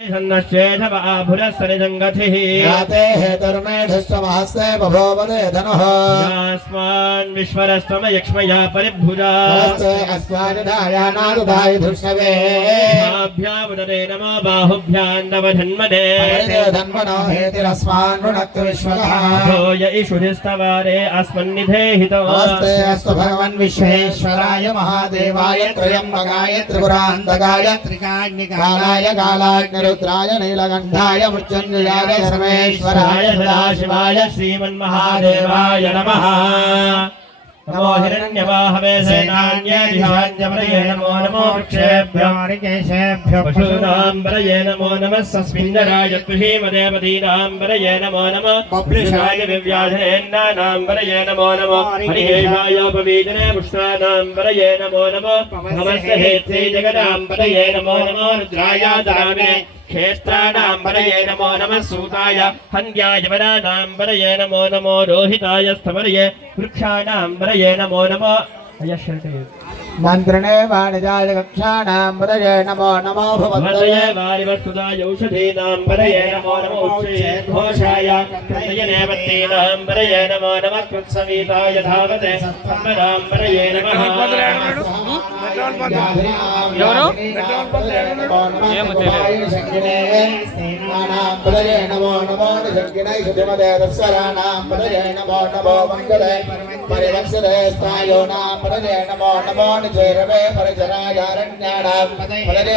सन्नश्चेधवाभुरस्सनिजङ्गथिः याते हेतुर्मेधश्च महस्ते बभोवदे धनुः यास्मान् विश्वरस्त्वमयक्ष्मया परिभुजा नमस्ते अस्मानिधायानादुधाय धृष्णवे भाभ्यामुदरे नमो बाहुभ्याम् नवधन्मने धन्मनो हेतिरस्मान् ऋणक्तु विश्वतः भोय इषुधिस्तवारे अस्मन्निधेहितो नमस्ते अस्तु भगवन् विश्वेश्वराय महादेवाय त्र्यम्बकाय त्रिपुरान्तकाय त्रिकाग्निकालाय कालाग्निरुद्राय नीलकण्ठाय मृत्युञ्जयाय सर्वेश्वराय सदाशिवाय श्रीमन्महादेवाय नमः नमो हिरण्यवाहवे सेनान्यदिहान्यवरये नमो नमो वृक्षेभ्यो ऋकेशेभ्यो पशूनां वरये नमो नमः सस्मिन्नराय तुहीमदेवदीनां वरये नमो नमः बभ्लिषाय विव्याधनेन्नानां वरये नमो नमः हरिकेशायोपवीजने पुष्णानां वरये नमो नमः नमस्य हेत्रे जगदां वरये नमो नमः रुद्रायादामिने क्षेत्राणां वरये नमो नमः सूताय हन्याय वराणां वरये नमो नमो रोहिताय स्थवरये वृक्षाणां वरये नमो नमो मन्त्रणे वाणिजाय कक्षाणां वरये नमो नमो भवतये वारिवस्तुदाय औषधीनां वरये नमो नमो उच्चैर्घोषाय कृतयनेवतीनां वरये नमो नमः कृत्सवीताय धावते सम्पदां वरये नमः नमो नमो निजङ्गिनै सुधिमदे दस्वराणां वरये नमो नमो मङ्गले परिवत्सरे स्थायोनां वरये नमो नमो निजैरवे परिजनायारण्याणां वरये